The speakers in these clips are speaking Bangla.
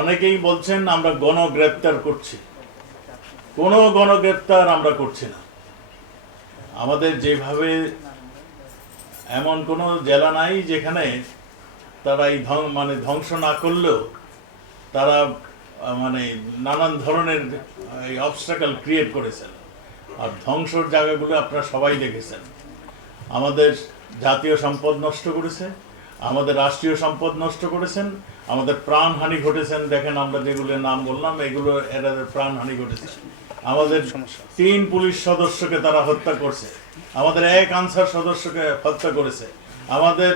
অনেকেই বলছেন, আমরা গণগ্রেপ্তার করছি। কোনো গণগ্রেপ্তার আমরা করছি না। আমাদের যেভাবে এমন কোনো জেলা নাই যেখানে তারা এই মানে ধ্বংস না করলেও তারা মানে নানান ধরনের এই অবস্টাকেল ক্রিয়েট করেছেন। আর ধ্বংসর জায়গাগুলো আপনারা সবাই দেখেছেন। আমাদের জাতীয় সম্পদ নষ্ট করেছে। আমাদের রাষ্ট্রীয় সম্পদ নষ্ট করেছেন আমাদের প্রাণহানি ঘটেছেন। দেখেন আমরা যেগুলোর নাম বললাম এগুলো এরা প্রাণহানি ঘটেছে। আমাদের তিন পুলিশ সদস্যকে তারা হত্যা করছে। আমাদের এক আনসার সদস্যকে হত্যা করেছে। আমাদের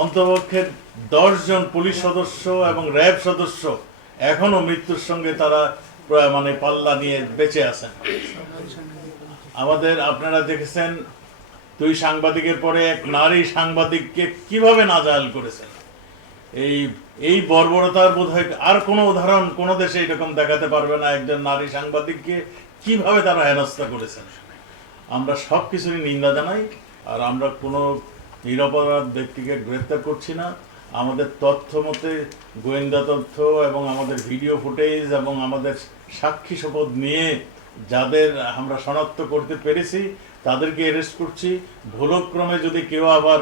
অন্তপক্ষের জন পুলিশ সদস্য এবং র্যাব সদস্য এখনও মৃত্যুর সঙ্গে তারা মানে পাল্লা নিয়ে বেঁচে আছেন। আমাদের আপনারা দেখেছেন দুই সাংবাদিকের পরে এক নারী সাংবাদিককে কীভাবে নাজাহাল করেছেন এই এই বর্বরতার বোধ হয় আর কোনো উদাহরণ কোনো দেশে এরকম দেখাতে পারবে না একজন নারী সাংবাদিককে কীভাবে তারা হেনস্থা করেছেন? আমরা সব কিছুরই নিন্দা জানাই, আর আমরা কোনো নিরপরাধ ব্যক্তিকে গ্রেপ্তার করছি না। আমাদের তথ্য মতে গোয়েন্দা তথ্য এবং আমাদের ভিডিও ফুটেজ এবং আমাদের সাক্ষী শপথ নিয়ে যাদের আমরা শনাক্ত করতে পেরেছি, তাদেরকে অ্যারেস্ট করছি। ভুলক্রমে যদি কেউ আবার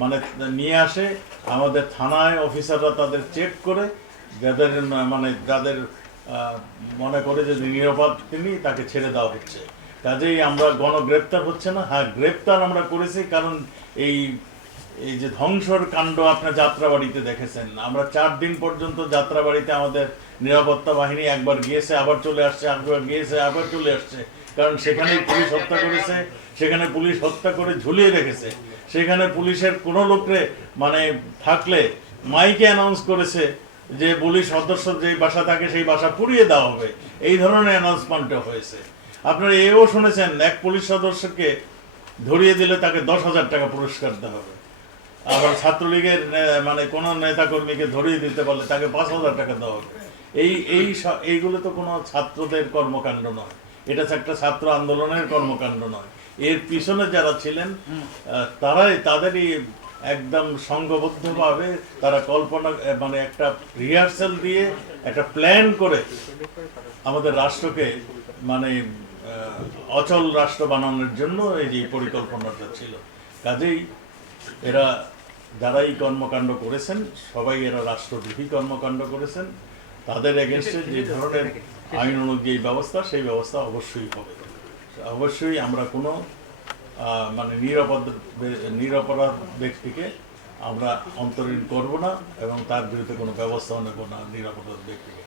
মানে নিয়ে আসে, আমাদের থানায় অফিসাররা তাদের চেক করে, যাদের মানে যাদের মনে করে যে নিরাপদ তিনি তাকে ছেড়ে দেওয়া হচ্ছে। কাজেই আমরা গণগ্রেপ্তার হচ্ছে না। হ্যাঁ গ্রেপ্তার আমরা করেছি কারণ এই এই যে ধ্বংসর কাণ্ড আপনার যাত্রাবাড়িতে দেখেছেন। আমরা চার দিন পর্যন্ত যাত্রাবাড়িতে আমাদের নিরাপত্তা বাহিনী একবার গিয়েছে, আবার চলে আসছে, একবার গিয়েছে, আবার চলে আসছে। কারণ সেখানে পুলিশ হত্যা করেছে, সেখানে পুলিশ হত্যা করে ঝুলিয়ে রেখেছে। সেখানে পুলিশের কোনো লোকরে মানে থাকলে মাইকে অ্যানাউন্স করেছে যে পুলিশ সদস্য যেই বাসা থাকে সেই বাসা পুড়িয়ে দেওয়া হবে। এই ধরনের অ্যানাউন্সমেন্টও হয়েছে। আপনারা এও শুনেছেন, এক পুলিশ সদস্যকে ধরিয়ে দিলে তাকে দশ হাজার টাকা পুরস্কার দেওয়া হবে। আবার ছাত্রলীগের মানে কোন নেতা কর্মীকে ধরিয়ে দিতে পারলে তাকে পাঁচ হাজার টাকা দেওয়া হবে। এই এই এইগুলো তো কোনো ছাত্রদের কর্মকাণ্ড নয়। এটা একটা ছাত্র আন্দোলনের কর্মকাণ্ড নয়। এর পিছনে যারা ছিলেন তারাই তাদেরই একদম সংঘবদ্ধভাবে তারা কল্পনা মানে একটা রিহার্সাল দিয়ে একটা প্ল্যান করে আমাদের রাষ্ট্রকে মানে অচল রাষ্ট্র বানানোর জন্য এই যে পরিকল্পনাটা ছিল। কাজেই এরা যারাই কর্মকাণ্ড করেছেন, সবাই এরা রাষ্ট্রদ্রোহী কর্মকাণ্ড করেছেন। তাদের এগেনস্টে যে ধরনের আইন অনুযায়ী ব্যবস্থা, সেই ব্যবস্থা অবশ্যই হবে। অবশ্যই আমরা কোনো মানে নিরাপদ নিরপরাধ ব্যক্তিকে আমরা অন্তরীণ করব না এবং তার বিরুদ্ধে কোনো ব্যবস্থাও নেব না নিরাপদ ব্যক্তিকে।